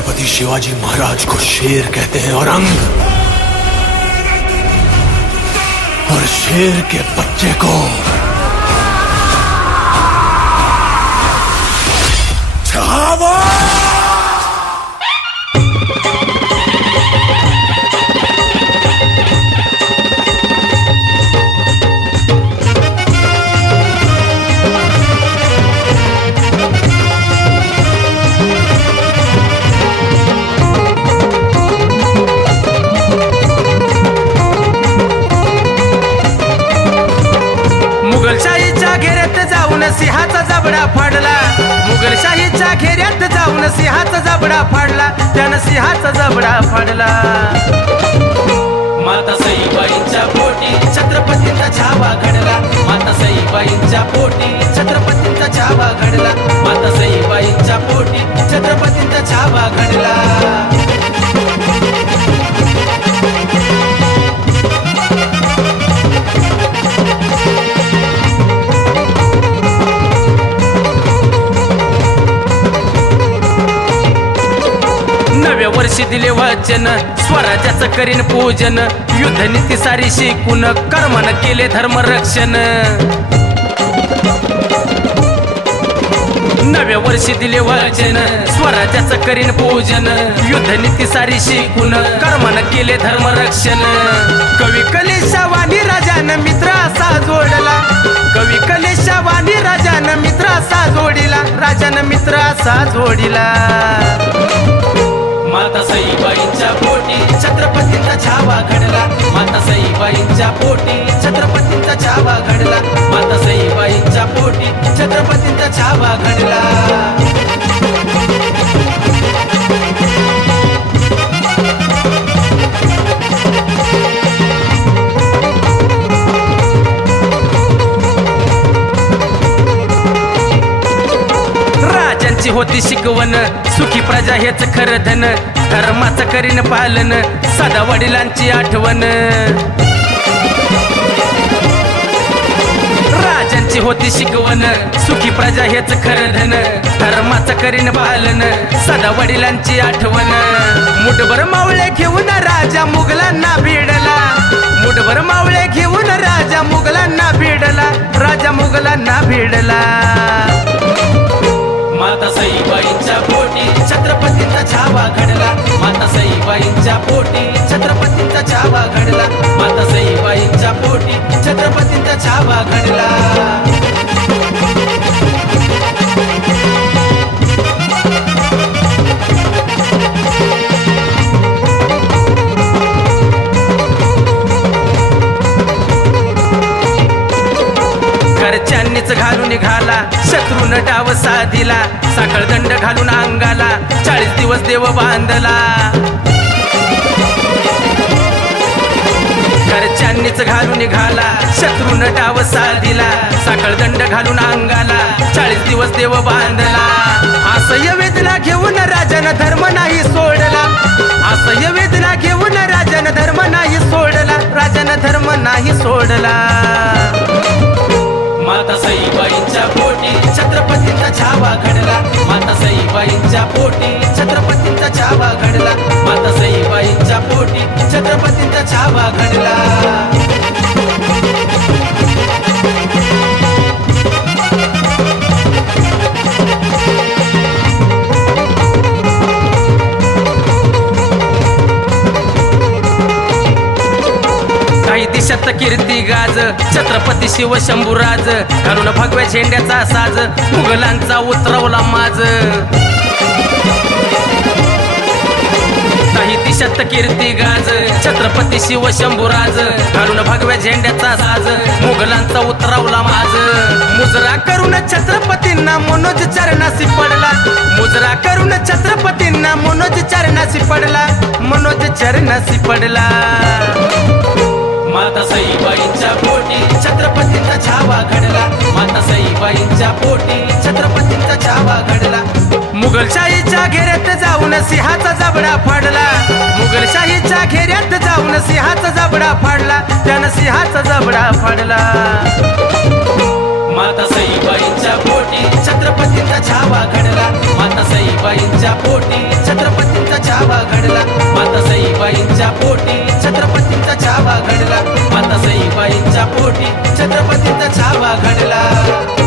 छत्रपति शिवाजी महाराज को शेर कहते हैं और शेर के बच्चे को छावा। मुघलशाहीच्या घेऱ्यात जाऊन सिंहाचा जबडा फाडला, मुघलशाहीच्या घेऱ्यात जाऊन सिंहाचा जबडा फाडला, त्यानं सिंहाचा जबडा फाडला। माता सईबाईंच्या पोटी छत्रपतींचा छावा घडला, माता सईबाईंच्या पोटी छत्रपतींचा छावा घडला, माता सईबाईंच्या पोटी छत्रपतींचा छावा घडला। नव्या वर्षी दिले वचन, स्वराज्याचं करीन पूजन, युद्धनीती सारी शिकून कर्मन केले धर्मरक्षण। नव्या वर्षी दिले वचन, स्वराज्याचं करीन पूजन, युद्धनीती सारी शिकून कर्मन केले धर्मरक्षण। कवी कलेशा वाणी राजानं मित्र असा जोडला, कवी कलेशा वाणी राजानं मित्र असा जोडीला, राजानं मित्र असा जोडीला। माता सईबाईंच्या पोटी छत्रपतींचा छावा घडला, माता सईबाईंच्या पोटी छत्रपतींचा छावा घडला, माता सईबाईंच्या पोटी छत्रपतींचा छावा घडला। राजांची होती शिकवण, सुखी प्रजा हेच खरं धन, धर्माचं करीन पालन, सदा वडिलांची आठवण। राजांची होती शिकवण, सुखी प्रजा हेच खरं धन, धर्माचं करीन पालन, सदा वडिलांची आठवण। मुठभर मावळे घेऊन राजा मुघलांना भिडला, मुठभर मावळे घेऊन राजा मुघलांना भिडला, राजा मुघलांना भिडला। माता सईबाईंच्या पोटी छत्रपतींचा छावा घडला, माता सईबाईंच्या पोटी छत्रपतींचा छावा घडला, माता सईबाईंच्या पोटी छत्रपतींचा छावा घडला। घरच्यांनीच घालून निघाला, शत्रून डाव साधिला, साखळ दंड घालून अंगाला, 40 दिवस देव बांधला। घरच्यांनीच घालून निघाला, शत्रून डाव साधिला, साखळ दंड घालून अंगाला, 40 दिवस देव बांधला। असह्य वेदना घेऊन राजानं धर्म नाही सोडला, असह्य वेदना घेऊन राजानं धर्म नाही सोडला, राजानं धर्म नाही सोडला। माता सईबाईंच्या पोटी छत्रपतींचा छावा घडला, माता सईबाईंच्या पोटी छत्रपतींचा छावा घडला, माता सईबाईंच्या पोटी छत्रपतींचा छावा घडला। काही दिशात कीर्ती गाज, छत्रपती शिव शंभूराज, घालून भगव्या झेंड्याचा साज, मुघलांचा उतरवला माज। काही दिशात कीर्ती गाज, छत्रपती शिव शंभूराज, घालून भगव्या झेंड्याचा साज, मुघलांचा उतरवला माज। मुजरा करून छत्रपतींना मनोज चरणासी पडला, मुजरा करून छत्रपतींना मनोज चरणासी पडला, मनोज चरणासी पडला। माता सईबाईंच्या पोटी छत्रपतींचा छावा घडला, माता सईबाईंच्या पोटी छत्रपतींचा छावा घडला। मुघलशाहीच्या घेऱ्यात जाऊन सिंहाचा जबडा फाडला, मुघलशाहीच्या घेऱ्यात जाऊन सिंहाचा जबडा फाडला, त्यानं सिंहाचा जबडा फाडला। माता सईबाईंच्या पोटी छत्रपतींचा छावा घडला, माता सईबाईंच्या पोटी छत्रपती छावा घडला माता सईबाईंच्या पोटी छत्रपतींचा छावा घडला माता सईबाईंच्या पोटी छत्रपतींचा छावा घडला